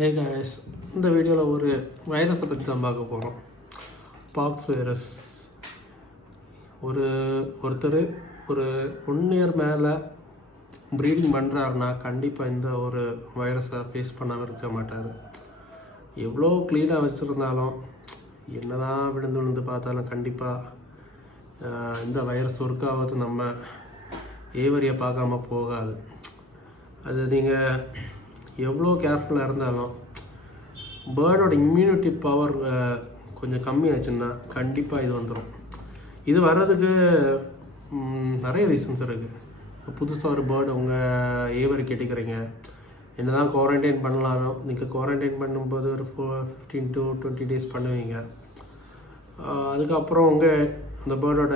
Hey guys, இந்த வீடியோவில் ஒரு வைரஸை பற்றி தான் பார்க்க போகிறோம். Box virus. ஒருத்தர் ஒரு 1 இயர் மேலே ப்ரீடிங் பண்ணுறாருன்னா கண்டிப்பாக இந்த ஒரு வைரஸை ஃபேஸ் பண்ணாமல் இருக்க மாட்டார். எவ்வளோ க்ளீனாக வச்சுருந்தாலும் என்ன தான் விழுந்து பார்த்தாலும் கண்டிப்பாக இந்த வைரஸ் ஒர்க்காவது நம்ம ஏவரியை பார்க்காம போகாது. அது நீங்கள் எவ்வளோ கேர்ஃபுல்லாக இருந்தாலும் பேர்டோட இம்யூனிட்டி பவர் கொஞ்சம் கம்மியாச்சுன்னா கண்டிப்பாக இது வந்துடும். இது வர்றதுக்கு நிறைய ரீசன்ஸ் இருக்குது. புதுசாக ஒரு பேர்டு உங்கள் ஏவரி கேட்டுக்கிறீங்க, என்ன தான் குவாரண்டைன் பண்ணலாமோ, நீங்கள் குவாரண்டைன் பண்ணும்போது ஒரு 15 to 20 days பண்ணுவீங்க. அதுக்கப்புறம் அந்த பேர்டோட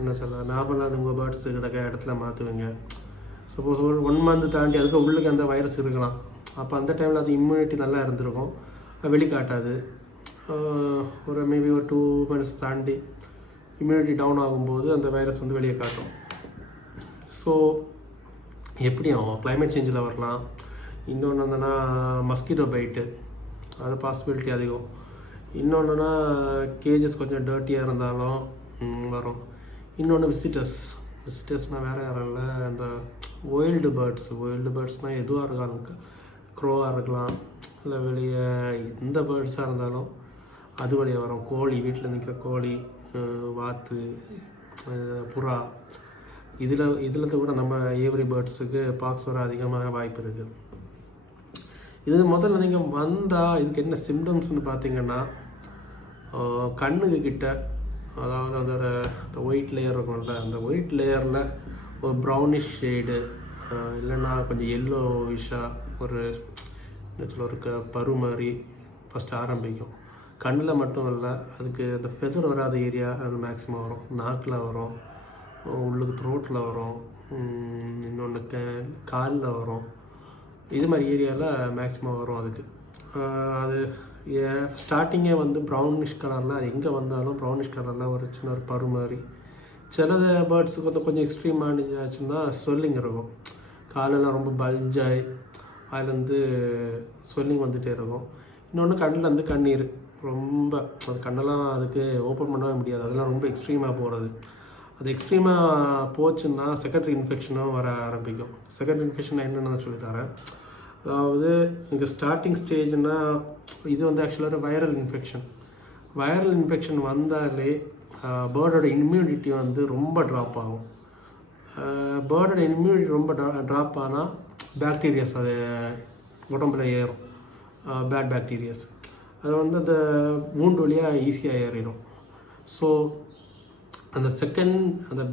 என்ன சொல்ல நார்மலாக உங்கள் பேர்ட்ஸ் கிடக்க இடத்துல மாற்றுவீங்க. சப்போஸ் ஒரு 1 month தாண்டி அதுக்கு உள்ளுக்கு அந்த வைரஸ் இருக்கலாம். அப்போ அந்த டைமில் அது இம்யூனிட்டி நல்லா இருந்திருக்கும், வெளிக்காட்டாது. ஒரு மேபி ஒரு 2 months தாண்டி இம்யூனிட்டி டவுன் ஆகும்போது அந்த வைரஸ் வெளியே காட்டும். ஸோ எப்படி ஆகும்? கிளைமேட் சேஞ்சில் வரலாம். இன்னொன்று என்னன்னா மஸ்கிட்டோ பைட்டு, அது பாசிபிலிட்டி அதிகம். இன்னொன்றுனா கேஜஸ் கொஞ்சம் டர்ட்டியாக இருந்தாலும் வரும். இன்னொன்று விசிட்டர்ஸ்னால் வேறு யாரும் இல்லை, அந்த ஒயில்டு பேர்ட்ஸ்னால் எதுவாக இருக்காங்க, க்ரோவாக இருக்கலாம், இல்லை வெளியே எந்த பேர்ட்ஸாக இருந்தாலும் அது வழியாக வரும். கோழி, வீட்டில் நிற்கிற கோழி, வாத்து, புறா, இதில் கூட நம்ம ஏவரி பேர்ட்ஸுக்கு பாக்ஸ் வர அதிகமாக வாய்ப்பு இருக்குது. இது முதல்ல நீங்கள் வந்தால் இதுக்கு என்ன சிம்டம்ஸ்னு பார்த்தீங்கன்னா, கண்ணுக்கு கிட்ட, அதாவது அதோட ஒயிட் லேயர் இருக்கும்ல, அந்த ஒயிட் லேயரில் ஒரு ப்ரௌனிஷ் ஷேடு, இல்லைன்னா கொஞ்சம் எல்லோவிஷாக ஒரு பரு மாதிரி ஃபஸ்ட்டு ஆரம்பிக்கும். கண்ணில் மட்டும் இல்லை, அதுக்கு அந்த ஃபெதர் வராத ஏரியா அது மேக்ஸிமம் வரும். நாக்கில் வரும், உள்ளுக்கு த்ரோட்டில் வரும், இன்னொன்று காலில் வரும். இது மாதிரி ஏரியாவில் மேக்ஸிமம் வரும். அதுக்கு அது ஸ்டார்டிங்கே ப்ரௌனிஷ் கலரில், அது எங்கே வந்தாலும் ப்ரௌனிஷ் கலரில் ஒரு சின்ன ஒரு பரு மாதிரி. சில பேர்ட்ஸுக்கு கொஞ்சம் எக்ஸ்ட்ரீம் ஆச்சுன்னா ஸ்வெல்லிங் இருக்கும். காலெல்லாம் ரொம்ப பல்ஜாய் அதுலேருந்து ஸ்வெல்லிங் வந்துகிட்டே இருக்கும். இன்னொன்று கண்ணில் கண்ணீர் ரொம்ப, அது கண்ணெல்லாம் அதுக்கு ஓப்பன் பண்ணவே முடியாது. அதெல்லாம் ரொம்ப எக்ஸ்ட்ரீமாக போகிறது. அது எக்ஸ்ட்ரீமாக போச்சுன்னா செகண்டரி இன்ஃபெக்ஷனும் வர ஆரம்பிக்கும். செகண்டரி இன்ஃபெக்ஷன் என்னென்னு நான் சொல்லித்தரேன். அதாவது இங்கே ஸ்டார்டிங் ஸ்டேஜ்னால் இது ஆக்சுவலாக ஒரு வைரல் இன்ஃபெக்ஷன் வந்தாலே பேர்டோட இம்யூனிட்டி ரொம்ப ட்ராப் ஆகும். பேர்டோட இம்யூனிட்டி ரொம்ப ட்ராப் ஆனால் பாக்டீரியாஸ் அது உடம்புல ஏறும். பேட் பாக்டீரியாஸ் அது அந்த வூண்டு வழியாக ஈஸியாக ஏறிடும். ஸோ அந்த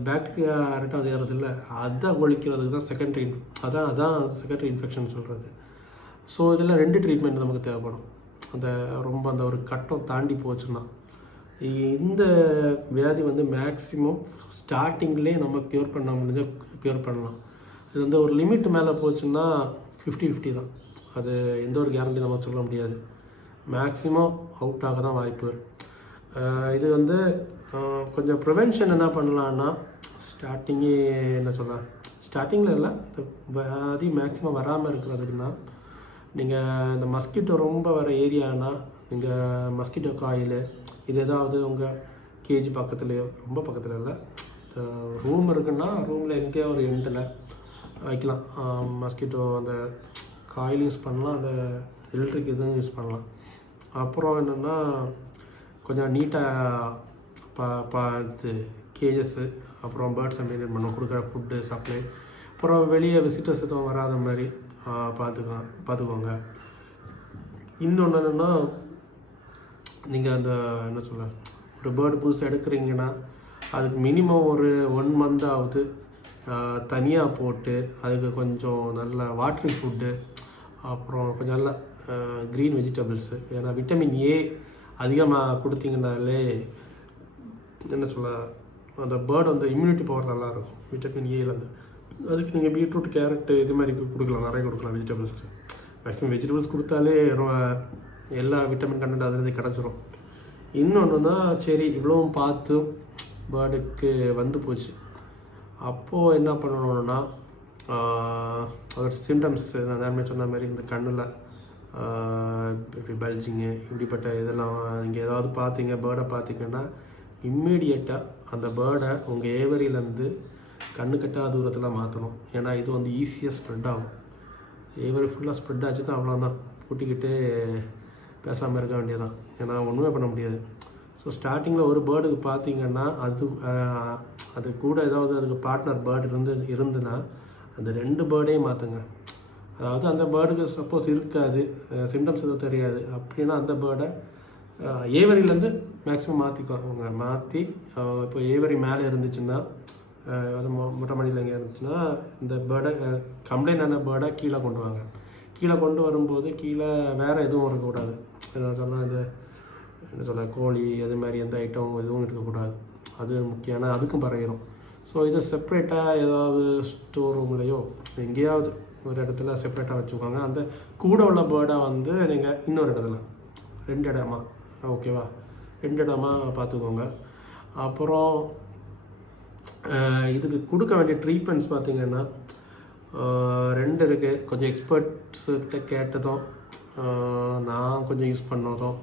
பாக்டீரியா ரெட்டாவது ஏறது இல்லை, அதை ஒழிக்கிறதுக்கு தான் அதான் செகண்டரி இன்ஃபெக்ஷன் சொல்கிறது. ஸோ இதில் 2 ட்ரீட்மெண்ட் நமக்கு தேவைப்படும். அந்த ஒரு கட்டம் தாண்டி போச்சுன்னா, இந்த வியாதி மேக்ஸிமம் ஸ்டார்டிங்லேயே நம்ம க்யூர் பண்ண முடிஞ்சால் க்யூர் பண்ணலாம். இது ஒரு லிமிட் மேலே போச்சுன்னா 50-50 தான். அது எந்த ஒரு கேரண்டி நம்ம சொல்ல முடியாது. மேக்ஸிமம் அவுட் ஆக தான் வாய்ப்பு. இது கொஞ்சம் ப்ரிவென்ஷன் என்ன பண்ணலான்னா, ஸ்டார்டிங்கில் இல்லை, இந்த வியாதி மேக்ஸிமம் வராமல் இருக்கிறதுக்குன்னா, நீங்கள் இந்த மஸ்கிட்டோ ரொம்ப வர ஏரியானா நீங்கள் மஸ்கிட்டோ காயில் இது ஏதாவது உங்கள் கேஜி பக்கத்துலேயோ, ரொம்ப பக்கத்தில் இல்லை, ரூம் இருக்குன்னா ரூமில் எங்கேயோ ஒரு எண்டில் வைக்கலாம். மஸ்கிட்டோ அந்த காயில் யூஸ் பண்ணலாம், அந்த எலக்ட்ரிக் இதுவும் யூஸ் பண்ணலாம். அப்புறம் என்னென்னா கொஞ்சம் நீட்டாக பார்த்து கேஜஸ்ஸு, அப்புறம் பேர்ட்ஸை மெயின்டைன் பண்ணணும், கொடுக்குற ஃபுட்டு சப்ளை, அப்புறம் வெளியே விசிட்டர்ஸ் எதுவும் வராத மாதிரி பார்த்துக்கோங்க. இன்னொன்று என்னென்னா, நீங்கள் ஒரு பேர்டு புதுசாக எடுக்கிறீங்கன்னா அதுக்கு மினிமம் ஒரு 1 month ஆகுது தனியாக போட்டு அதுக்கு கொஞ்சம் நல்ல வாட்டரிங் ஃபுட்டு, அப்புறம் கொஞ்சம் நல்ல க்ரீன் வெஜிடபிள்ஸு. ஏன்னா விட்டமின் ஏ அதிகமாக கொடுத்தீங்கன்னாலே அந்த பேர்டு இம்யூனிட்டி பவர் நல்லாயிருக்கும். விட்டமின் ஏலேருந்து அதுக்கு நீங்கள் பீட்ரூட், கேரட்டு இது மாதிரி கொடுக்கலாம், நிறைய கொடுக்கலாம். மேக்ஸிமம் வெஜிடபிள்ஸ் கொடுத்தாலே எல்லா விட்டமின் கண்டென்ட் அதுலேருந்து கிடச்சிரும். இன்னொன்று தான், சரி இவ்வளோவும் பார்த்து பேர்டுக்கு போச்சு, அப்போது என்ன பண்ணணுன்னா அதோட சிம்டம்ஸ் நான் சொன்ன மாதிரி இந்த கண்ணில் பல்ஜிங்கு இப்படிப்பட்ட இதெல்லாம் நீங்கள் ஏதாவது பார்த்தீங்க பேர்டை பார்த்தீங்கன்னா இம்மீடியட்டாக அந்த பேர்டை உங்கள் ஏவரியிலேருந்து கண்ணு கட்டாத தூரத்தில் மாற்றணும். ஏன்னா இது வந்து ஈஸியாக ஸ்ப்ரெட் ஆகும். ஏவரி ஃபுல்லாக ஸ்ப்ரெட் ஆச்சுன்னா அவ்வளோதான், கூட்டிக்கிட்டு பேசாமல் இருக்க வேண்டியதான். ஏன்னா ஒன்றுமே பண்ண முடியாது. ஸோ ஸ்டார்டிங்கில் ஒரு பேர்டுக்கு பார்த்தீங்கன்னா அது கூட ஏதாவது அதுக்கு பார்ட்னர் பேர்டு இருந்துன்னா அந்த 2 பேர்டையும் மாற்றுங்க. அதாவது அந்த பேர்டுக்கு சப்போஸ் இருக்காது, சிம்டம்ஸ் எதுவும் தெரியாது அப்படின்னா அந்த பேர்டை ஏவரியிலேருந்து மேக்ஸிமம் மாற்றிக்குவாங்க. மாற்றி இப்போ ஏவரி மேலே இருந்துச்சுன்னா அது மொட்டை மாடியில் எங்கே இருந்துச்சுன்னா இந்த பேர்டை கம்ப்ளைண்ட் ஆன பேர்டை கீழே கொண்டு வாங்க. கீழே கொண்டு வரும்போது கீழே வேறு எதுவும் இருக்கக்கூடாது. என்ன சொன்னால் இந்த என்ன சொல்ல கோழி அது மாதிரி எந்த ஐட்டம் எதுவும் இருக்கக்கூடாது. அது முக்கியம், ஏன்னா அதுக்கும் பரவிடும். ஸோ இதை செப்ரேட்டாக ஏதாவது ஸ்டோர் ரூம்லேயோ எங்கேயாவது ஒரு இடத்துல செப்ரேட்டாக வச்சுக்கோங்க. அந்த கூட உள்ள பேர்டை வந்து நீங்கள் இன்னொரு இடத்துல 2 இடமா ஓகேவா 2 இடமா பார்த்துக்கோங்க. அப்புறம் இதுக்கு கொடுக்க வேண்டிய ட்ரீட்மெண்ட்ஸ் பார்த்திங்கன்னா 2 இருக்குது. கொஞ்சம் எக்ஸ்பர்ட்ஸ்கிட்ட கேட்டதும் நான் கொஞ்சம் யூஸ் பண்ணதும்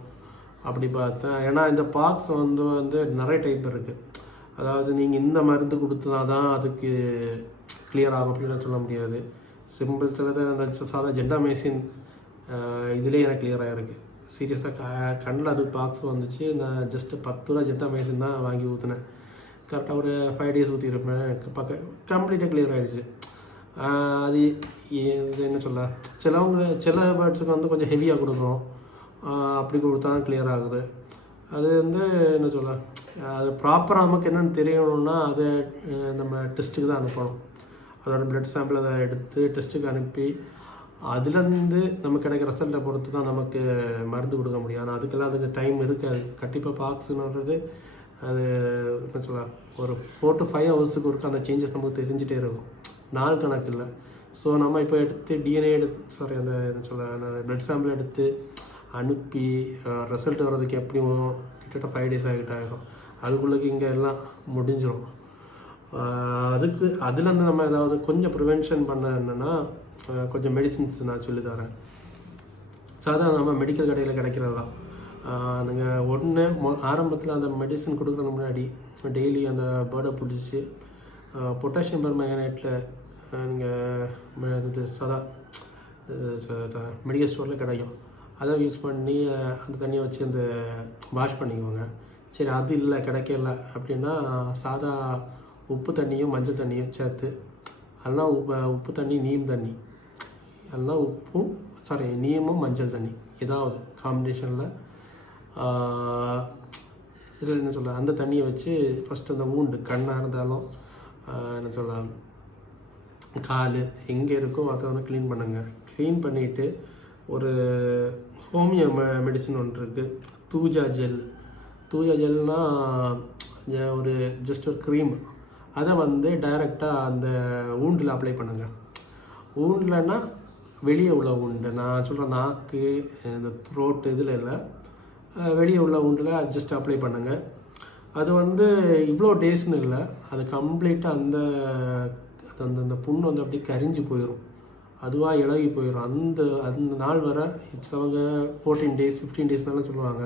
அப்படி பார்த்தேன். ஏன்னா இந்த பாக்ஸ் வந்து நிறைய டைப் இருக்குது. அதாவது நீங்கள் இந்த மருந்து கொடுத்தா தான் அதுக்கு கிளியர் ஆகும் அப்படின்னு சொல்ல முடியாது. சிம்பிள் சிலது அந்த சாதா ஜெண்டாமைசின் இதிலே எனக்கு கிளியர் ஆகிருக்கு. சீரியஸாக கண்ணில் அது பாக்ஸ் வந்துச்சு. நான் ஜஸ்ட்டு 10 ரூபா ஜெண்டாமைசின் தான் வாங்கி ஊற்றினேன். கரெக்டாக ஒரு 5 days ஊற்றிருப்பேன். கம்ப்ளீட்டாக கிளியர் ஆகிடுச்சு. அது என்ன சொல்ல, சில பேர்ட்ஸுக்கு வந்து கொஞ்சம் ஹெவியாக கொடுக்கணும், அப்படி கொடுத்தா தான் கிளியர் ஆகுது. அது வந்து என்ன சொல்ல, அது ப்ராப்பராக நமக்கு என்னென்னு தெரியணும்னா அதை நம்ம டெஸ்ட்டுக்கு தான் அனுப்பணும். அதோட ப்ளட் சாம்பிள் அதை எடுத்து டெஸ்ட்டுக்கு அனுப்பி அதுலேருந்து நமக்கு கிடைக்கிற ரிசல்ட்டை பொறுத்து தான் நமக்கு மருந்து கொடுக்க முடியும். ஆனால் அதுக்கு டைம் இருக்காது. கண்டிப்பாக பாக்ஸுன்றது அது என்ன சொல்ல ஒரு 4 to 5 hours ஒருக்க அந்த சேஞ்சஸ் நமக்கு தெரிஞ்சிட்டே இருக்கும், நாள் கணக்கு இல்லை. ஸோ நம்ம இப்போ டிஎன்ஏ அந்த என்ன சொல்ல ப்ளட் சாம்பிள் எடுத்து அனுப்பி ரிசல்ட் வர்றதுக்கு எப்படியும் கிட்டத்தட்ட 5 days ஆகிடும். அதுக்குள்ளே இங்கே எல்லாம் முடிஞ்சிடும். அதுலேருந்து நம்ம ஏதாவது கொஞ்சம் ப்ரிவென்ஷன் பண்ண என்னென்னா கொஞ்சம் மெடிசின்ஸ் நான் சொல்லித்தரேன். சாதாரண நம்ம மெடிக்கல் கடையில் கிடைக்கிறது தான். நீங்கள் ஆரம்பத்தில் அந்த மெடிசன் கொடுக்குறதுக்கு முன்னாடி டெய்லி அந்த பேர்டை பிடிச்சி பொட்டாசியம் பெர்மங்கனேட்டில் நீங்கள் மெடிக்கல் ஸ்டோரில் கிடைக்கும், அதை யூஸ் பண்ணி அந்த தண்ணியை வச்சு அந்த வாஷ் பண்ணிக்குவோங்க. சரி அது இல்லை கிடைக்கல அப்படின்னா சாதா உப்பு தண்ணியும் மஞ்சள் தண்ணியும் சேர்த்து, அதெல்லாம் உப்பு தண்ணி நீம் தண்ணி, அதெல்லாம் நீமும் மஞ்சள் தண்ணி ஏதாவது காம்பினேஷனில் என்ன சொல்ல அந்த தண்ணியை வச்சு ஃபஸ்ட்டு அந்த ஊண்டு கண்ணாக இருந்தாலும் என்ன சொல்ல கால் எங்கே இருக்கோ அதை வந்து க்ளீன் பண்ணுங்கள். க்ளீன் பண்ணிவிட்டு ஒரு ஹோமியோ மெடிசன் ஒன்று இருக்குது, தூஜா ஜெல்னால் ஒரு ஜஸ்ட் ஒரு க்ரீம், அதை வந்து டைரெக்டாக அந்த ஊண்டில் அப்ளை பண்ணுங்கள். ஊண்டில்னா வெளியே உள்ள ஊண்டு, நான் சொல்கிற நாக்கு இந்த த்ரோட்டு இதில் இல்லை, வெளியே உள்ள ஊண்டில் ஜஸ்ட் அப்ளை பண்ணுங்கள். அது வந்து இவ்வளோ டேஸ்ன்னு இல்லை, அது கம்ப்ளீட்டாக அந்த புண்ணு வந்து அப்படியே கரிஞ்சு போயிடும், அதுவாக இழகி போயிடும். அந்த நாள் வர சிலவங்க 14 days 15 daysனாலும் சொல்லுவாங்க.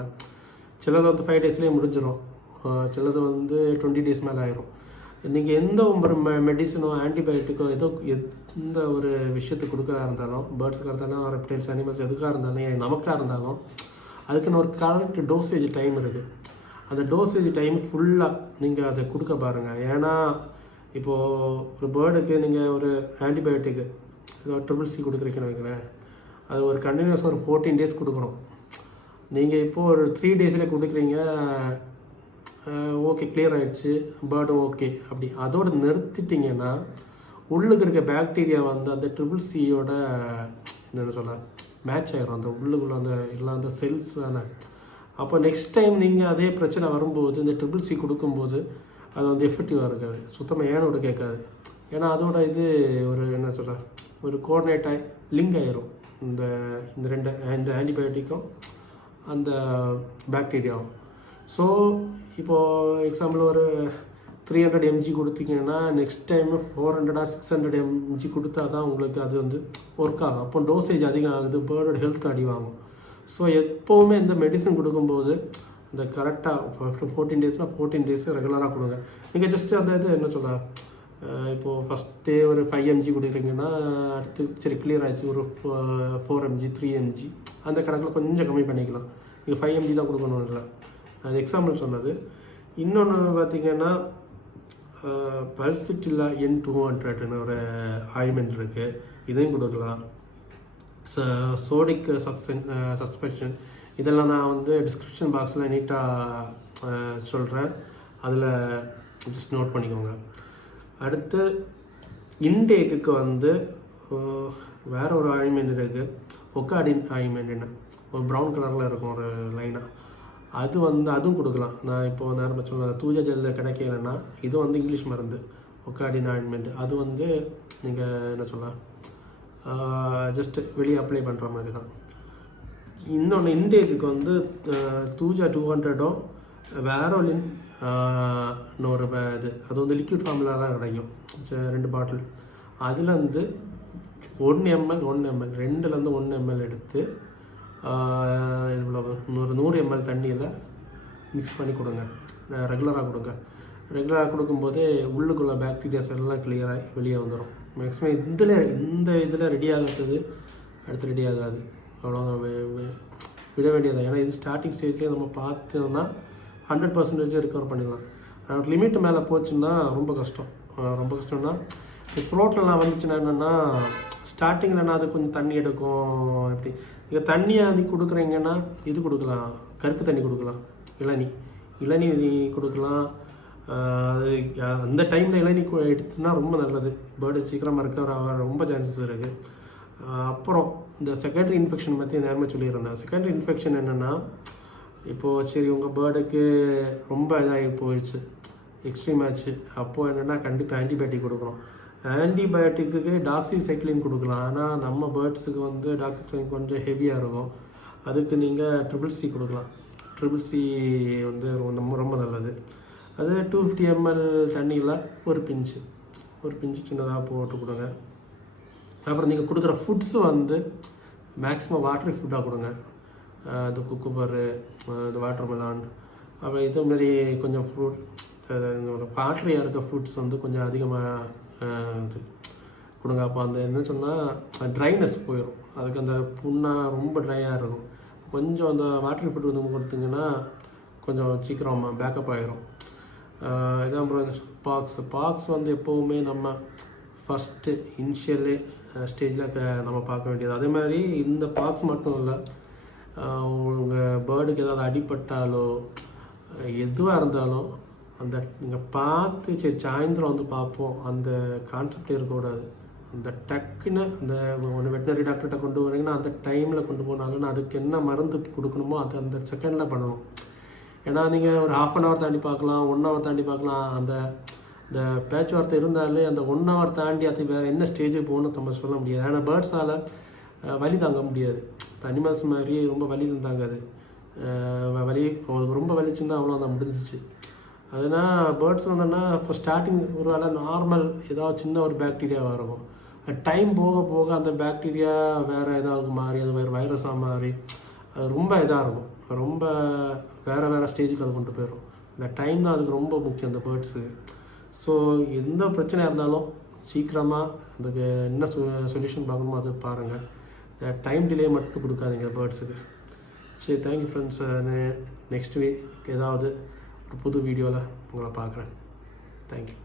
சிலது வந்து 5 daysலேயே முடிஞ்சிடும், சிலது வந்து 20 days மேலே ஆயிரும். நீங்கள் எந்த ஒரு மெடிசனோ ஆன்டிபயோட்டிக்கோ எந்த ஒரு விஷயத்துக்கு கொடுக்கறதா இருந்தாலும், பேர்ட்ஸுக்காக இருந்தாலும் ரெப்டைல்ஸ் அனிமல்ஸ் எதுக்காக இருந்தாலும் நமக்காக இருந்தாலும் அதுக்குன்னு ஒரு கரெக்ட் டோசேஜ் டைம் இருக்குது. அந்த டோசேஜ் டைம் ஃபுல்லாக நீங்கள் அதை கொடுக்க பாருங்கள். ஏன்னா இப்போது ஒரு பேர்டுக்கு நீங்கள் ஒரு ஆன்டிபயோட்டிக்கு CCC கொடுக்குறீங்கன்னு வைக்கிறேன், அது ஒரு கண்டினியூஸாக ஒரு 14 days கொடுக்கணும். நீங்கள் இப்போது ஒரு 3 daysலேயே கொடுக்குறீங்க, ஓகே கிளியர் ஆகிடுச்சு, பேர்டும் ஓகே அப்படி அதோடு நிறுத்திட்டிங்கன்னா உள்ளுக்கு இருக்க பாக்டீரியா வந்து அந்த CCCயோட என்னென்னு சொல்ல மேட்ச் ஆகிரும், அந்த உள்ளுக்குள்ளே அந்த எல்லாம் அந்த செல்ஸ் தானே. அப்போ நெக்ஸ்ட் டைம் நீங்கள் அதே பிரச்சனை வரும்போது இந்த CCC கொடுக்கும்போது அது வந்து எஃபெக்டிவாக இருக்காது, சுத்தமாக ஏனோட கேட்காது. ஏன்னா அதோட இது ஒரு என்ன சொல்ல ஒரு கோஆர்டினேட் ஆகி லிங்க் ஆகிரும் இந்த ஆன்டிபயோட்டிக்கும் அந்த பாக்டீரியாவும். ஸோ இப்போது எக்ஸாம்பிள் ஒரு 300 mg கொடுத்தீங்கன்னா நெக்ஸ்ட் டைம் 400 or 600 mg கொடுத்தா தான் உங்களுக்கு அது வந்து ஒர்க் ஆகும். அப்போ டோசேஜ் அதிகம் ஆகுது, பேர்டோட ஹெல்த் அடி வாங்கும். ஸோ எப்போவுமே இந்த மெடிசன் கொடுக்கும்போது இந்த கரெக்டாக 14 daysனால் 14 days ரெகுலராக கொடுங்க. நீங்கள் ஜஸ்ட்டு அந்த இது என்ன சொல்ல, இப்போது ஃபஸ்ட் டே ஒரு 5 mg கொடுக்குறீங்கன்னா அடுத்து சரி கிளியர் ஆகிடுச்சு ஒரு 4 mg 3 mg அந்த கணக்கில் கொஞ்சம் கம்மி பண்ணிக்கலாம். நீங்கள் 5 mg தான் கொடுக்கணும் இல்லை, அது எக்ஸாம்பிள் சொன்னது. இன்னொன்று பார்த்தீங்கன்னா பல்சிட்டில்லா N200ன்னு ஒரு ஆயில்மெண்ட் இருக்குது, இதையும் கொடுக்கலாம். சோடிக் சஸ்பென்ஷன் இதெல்லாம் நான் வந்து டிஸ்கிரிப்ஷன் பாக்ஸில் நீட்டாக சொல்கிறேன், அதில் ஜஸ்ட் நோட் பண்ணிக்கோங்க. அடுத்து இன்டேக்குக்கு வந்து வேறு ஒரு ஆயில்மெண்ட் இருக்குது, ஒக்காடின் ஆயில்மெண்ட். என்ன ஒரு ப்ரௌன் கலரில் இருக்கும் ஒரு லைனாக, அது வந்து அதுவும் கொடுக்கலாம். நான் இப்போது நேரம் சொன்ன தூஜா ஜெல்லில் கிடைக்கலன்னா இது வந்து இங்கிலீஷ் மருந்து ஒக்காடின் ஆயில்மெண்ட். அது வந்து நீங்கள் என்ன சொல்லலாம் ஜஸ்ட்டு வெளியே அப்ளை பண்ணுற மாதிரி தான். இன்னொன்று இன்டேக்குக்கு வந்து தூஜா 200ம் வேரோலின் இன்னொரு இது, அது வந்து லிக்விட் ஃபார்மில் தான் கிடைக்கும், 2 பாட்டில். அதில் வந்து 1 ml 2லேருந்து 1 ml எடுத்து இவ்வளோ 100 ml தண்ணியில் மிக்ஸ் பண்ணி கொடுங்க. ரெகுலராக கொடுங்க. ரெகுலராக கொடுக்கும்போதே உள்ளுக்குள்ள பாக்டீரியாஸ் எல்லாம் கிளியராகி வெளியே வந்துடும். மேக்ஸிமம் இந்த இதில் ரெடி ஆகிறது அடுத்து ரெடி ஆகாது, அவ்வளோ விட வேண்டியது. ஏன்னா இது ஸ்டார்டிங் ஸ்டேஜ்லேயே நம்ம பார்த்தோம்னா 100% ரிகவர் பண்ணிடலாம். லிமிட் மேலே போச்சுன்னா ரொம்ப கஷ்டம். ரொம்ப கஷ்டம்னா த்ரோட்லலாம் வந்துச்சுன்னா என்னென்னா ஸ்டார்டிங்கில் அது கொஞ்சம் தண்ணி எடுக்கும். இப்படி நீங்கள் தண்ணியை அது கொடுக்குறீங்கன்னா இது கொடுக்கலாம், கருப்பு தண்ணி கொடுக்கலாம், இளநீ கொடுக்கலாம். அது அந்த டைமில் இளநீ எடுத்துன்னா ரொம்ப நல்லது, பேர்டு சீக்கிரமாக ரெக்கவர் ஆக ரொம்ப சான்சஸ் இருக்குது. அப்புறம் இந்த செகண்டரி இன்ஃபெக்ஷன் பற்றி நேரமாக சொல்லியிருந்தேன். செகண்டரி இன்ஃபெக்ஷன் என்னென்னா, இப்போது சரி உங்கள் பேர்டுக்கு ரொம்ப இதாகி போயிடுச்சு, எக்ஸ்ட்ரீம் ஆச்சு, அப்போது என்னென்னா கண்டிப்பாக ஆன்டிபயோட்டிக் கொடுக்குறோம். ஆன்டிபயோட்டிக்கு டாக்ஸிசைக்ளின் கொடுக்கலாம். ஆனால் நம்ம பேர்ட்ஸுக்கு வந்து டாக்ஸிசைக்ளின் கொஞ்சம் ஹெவியாக இருக்கும், அதுக்கு நீங்கள் CCC கொடுக்கலாம். CCC வந்து ரொம்ப நல்லது. அது 250 ml தண்ணியில் ஒரு பிஞ்சு சின்னதாக போட்டு கொடுங்க. அப்புறம் நீங்கள் கொடுக்குற ஃபுட்ஸு வந்து மேக்ஸிமம் வாட்டரி ஃபுட்டாக கொடுங்க. இந்த குக்கும்பரு, இந்த வாட்டர் மெலான், அப்புறம் இதேமாரி கொஞ்சம் ஃப்ரூட் வாட்டரியாக இருக்க ஃப்ரூட்ஸ் வந்து கொஞ்சம் அதிகமாக இது கொடுங்க. அப்போ அந்த என்ன சொன்னால் ட்ரைனஸ் போயிடும், அதுக்கு அந்த புண்ணாக ரொம்ப ட்ரையாக இருக்கும். கொஞ்சம் அந்த வாட்டரி ஃபுட் வந்து கொடுத்தீங்கன்னா கொஞ்சம் சீக்கிரம் பேக்கப் ஆகிரும். இதான் அப்புறம் பாக்ஸ் வந்து எப்போவுமே நம்ம ஃபஸ்ட்டு இனிஷியலு ஸ்டேஜில் நம்ம பார்க்க வேண்டியது. அதே மாதிரி இந்த பாக்ஸ் மட்டும் இல்லை, உங்கள் பேர்டுக்கு ஏதாவது அடிபட்டாலோ எதுவாக இருந்தாலும் அந்த நீங்கள் பார்த்து சரி சாயந்தரம் வந்து பார்ப்போம் அந்த கான்செப்டே இருக்கக்கூடாது. அந்த டக்குன்னு அந்த ஒன்று வெட்டினரி டாக்டர்கிட்ட கொண்டு வரீங்கன்னா அந்த டைமில் கொண்டு போனாலும் அதுக்கு என்ன மருந்து கொடுக்கணுமோ அது அந்த செகண்டில் பண்ணணும். ஏன்னா நீங்கள் ஒரு 1/2 hour தாண்டி பார்க்கலாம், 1 hour தாண்டி பார்க்கலாம். அந்த பேட்ச் வார்த்தை இருந்தாலே அந்த 1 hour தாண்டி அது வேறு என்ன ஸ்டேஜுக்கு போகணும்னு நம்ம சொல்ல முடியாது. ஏன்னா பேர்ட்ஸால் வலி தாங்க முடியாது, அனிமல்ஸ் மாதிரி ரொம்ப வலி தாங்காது. வலி ரொம்ப வலிச்சுன்னா அவ்வளோதான் முடிஞ்சிச்சு. அதனால் பேர்ட்ஸ் வந்தோன்னா இப்போ ஸ்டார்டிங் ஒரு வேலை நார்மல் ஏதாவது சின்ன ஒரு பாக்டீரியாவாக இருக்கும், டைம் போக போக அந்த பாக்டீரியா வேறு ஏதாவது மாறி அது வேறு வைரஸாக மாறி அது ரொம்ப இதாக இருக்கும், ரொம்ப வேறு ஸ்டேஜுக்கு அது கொண்டு போயிடும். இந்த டைம் தான் அதுக்கு ரொம்ப முக்கியம் அந்த பேர்ட்ஸுக்கு. ஸோ எந்த பிரச்சனையாக இருந்தாலும் சீக்கிரமாக அதுக்கு என்ன சொல்யூஷன் பார்க்கணுமோ அது பாருங்கள். இந்த டைம் டிலே மட்டும் கொடுக்காதீங்க பேர்ட்ஸுக்கு. சரி, தேங்க்யூ ஃப்ரெண்ட்ஸ். நெக்ஸ்ட் வீக் ஏதாவது ஒரு புது வீடியோவில் உங்களை பார்க்குறேன். தேங்க்யூ.